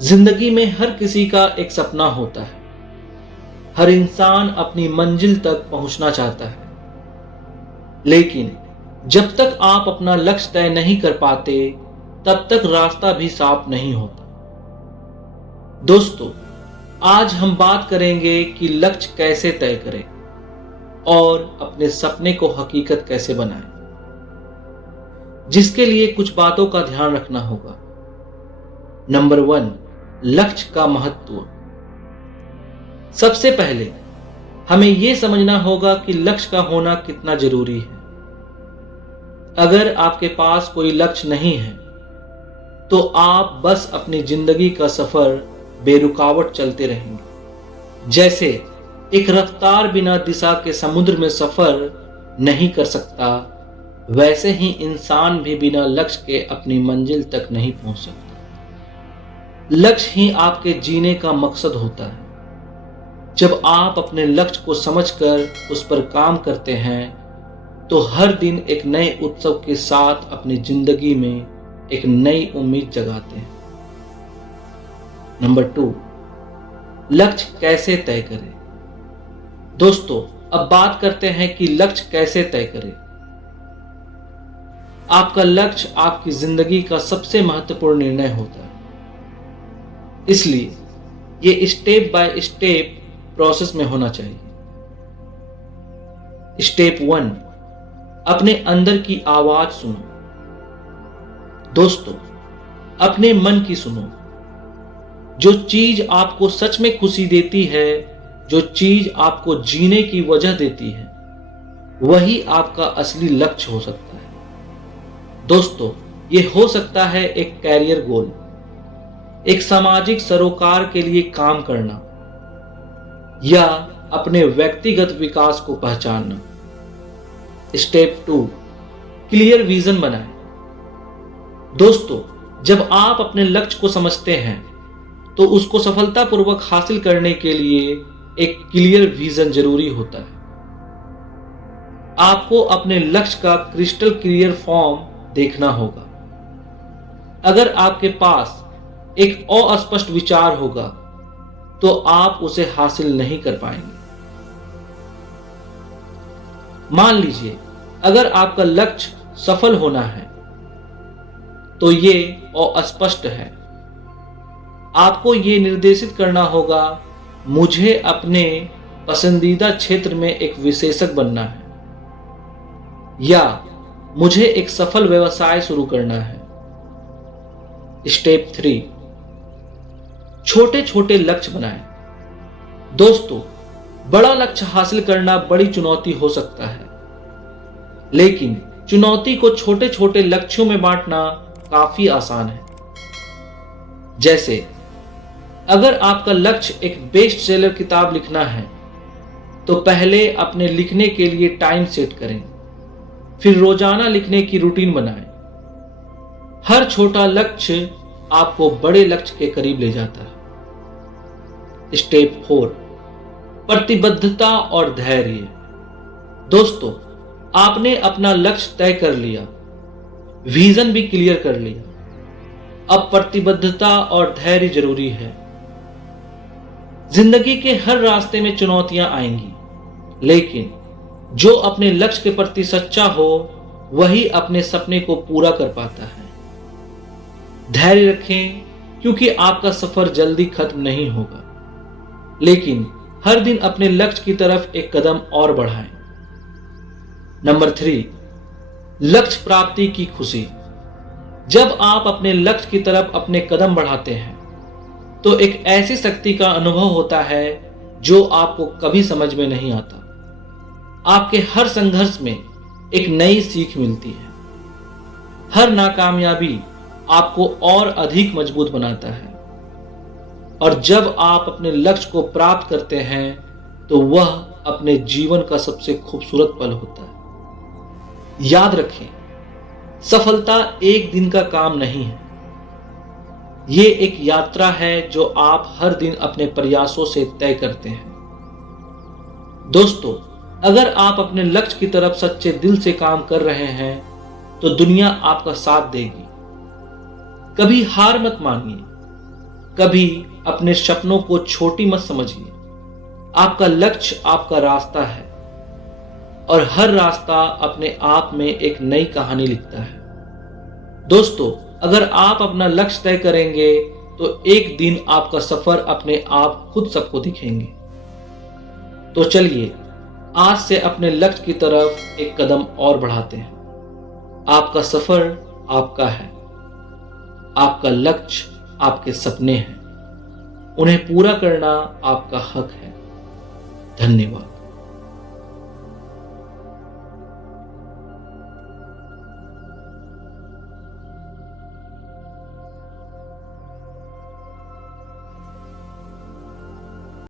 जिंदगी में हर किसी का एक सपना होता है। हर इंसान अपनी मंजिल तक पहुंचना चाहता है, लेकिन जब तक आप अपना लक्ष्य तय नहीं कर पाते, तब तक रास्ता भी साफ नहीं होता। दोस्तों, आज हम बात करेंगे कि लक्ष्य कैसे तय करें और अपने सपने को हकीकत कैसे बनाएं, जिसके लिए कुछ बातों का ध्यान रखना होगा। नंबर 1, लक्ष्य का महत्व। सबसे पहले हमें यह समझना होगा कि लक्ष्य का होना कितना जरूरी है। अगर आपके पास कोई लक्ष्य नहीं है, तो आप बस अपनी जिंदगी का सफर बेरुकावट चलते रहेंगे। जैसे एक रफ्तार बिना दिशा के समुद्र में सफर नहीं कर सकता, वैसे ही इंसान भी बिना लक्ष्य के अपनी मंजिल तक नहीं पहुंच सकता। लक्ष्य ही आपके जीने का मकसद होता है। जब आप अपने लक्ष्य को समझकर उस पर काम करते हैं, तो हर दिन एक नए उत्सव के साथ अपनी जिंदगी में एक नई उम्मीद जगाते हैं। नंबर 2, लक्ष्य कैसे तय करें। दोस्तों, अब बात करते हैं कि लक्ष्य कैसे तय करें। आपका लक्ष्य आपकी जिंदगी का सबसे महत्वपूर्ण निर्णय होता है, इसलिए ये स्टेप बाय स्टेप प्रोसेस में होना चाहिए। स्टेप 1, अपने अंदर की आवाज सुनो। दोस्तों, अपने मन की सुनो। जो चीज आपको सच में खुशी देती है, जो चीज आपको जीने की वजह देती है, वही आपका असली लक्ष्य हो सकता है। दोस्तों, यह हो सकता है एक कैरियर गोल, एक सामाजिक सरोकार के लिए काम करना, या अपने व्यक्तिगत विकास को पहचानना। स्टेप 2, क्लियर विजन बनाएं। दोस्तों, जब आप अपने लक्ष्य को समझते हैं, तो उसको सफलतापूर्वक हासिल करने के लिए एक क्लियर विजन जरूरी होता है। आपको अपने लक्ष्य का क्रिस्टल क्लियर फॉर्म देखना होगा। अगर आपके पास एक अस्पष्ट विचार होगा, तो आप उसे हासिल नहीं कर पाएंगे। मान लीजिए, अगर आपका लक्ष्य सफल होना है, तो ये अस्पष्ट है। आपको ये निर्देशित करना होगा, मुझे अपने पसंदीदा क्षेत्र में एक विशेषज्ञ बनना है, या मुझे एक सफल व्यवसाय शुरू करना है। स्टेप 3, छोटे छोटे लक्ष्य बनाएं। दोस्तों, बड़ा लक्ष्य हासिल करना बड़ी चुनौती हो सकता है, लेकिन चुनौती को छोटे छोटे लक्ष्यों में बांटना काफी आसान है। जैसे अगर आपका लक्ष्य एक बेस्ट सेलर किताब लिखना है, तो पहले अपने लिखने के लिए टाइम सेट करें, फिर रोजाना लिखने की रूटीन बनाएं। हर छोटा लक्ष्य आपको बड़े लक्ष्य के करीब ले जाता है। स्टेप 4, प्रतिबद्धता और धैर्य। दोस्तों, आपने अपना लक्ष्य तय कर लिया, विजन भी क्लियर कर लिया। अब प्रतिबद्धता और धैर्य जरूरी है। जिंदगी के हर रास्ते में चुनौतियां आएंगी, लेकिन जो अपने लक्ष्य के प्रति सच्चा हो, वही अपने सपने को पूरा कर पाता है। धैर्य रखें, क्योंकि आपका सफर जल्दी खत्म नहीं होगा, लेकिन हर दिन अपने लक्ष्य की तरफ एक कदम और बढ़ाएं। नंबर 3, लक्ष्य प्राप्ति की खुशी। जब आप अपने लक्ष्य की तरफ अपने कदम बढ़ाते हैं, तो एक ऐसी शक्ति का अनुभव होता है जो आपको कभी समझ में नहीं आता। आपके हर संघर्ष में एक नई सीख मिलती है। हर नाकामयाबी आपको और अधिक मजबूत बनाता है, और जब आप अपने लक्ष्य को प्राप्त करते हैं, तो वह अपने जीवन का सबसे खूबसूरत पल होता है। याद रखें, सफलता एक दिन का काम नहीं है। ये एक यात्रा है जो आप हर दिन अपने प्रयासों से तय करते हैं। दोस्तों, अगर आप अपने लक्ष्य की तरफ सच्चे दिल से काम कर रहे हैं, तो दुनिया आपका साथ देगी। कभी हार मत मानिए, कभी अपने सपनों को छोटी मत समझिए। आपका लक्ष्य आपका रास्ता है और हर रास्ता अपने आप में एक नई कहानी लिखता है। दोस्तों, अगर आप अपना लक्ष्य तय करेंगे तो एक दिन आपका सफर अपने आप खुद सबको दिखेंगे। तो चलिए आज से अपने लक्ष्य की तरफ एक कदम और बढ़ाते हैं। आपका सफर आपका है, आपका लक्ष्य आपके सपने हैं, उन्हें पूरा करना आपका हक है। धन्यवाद।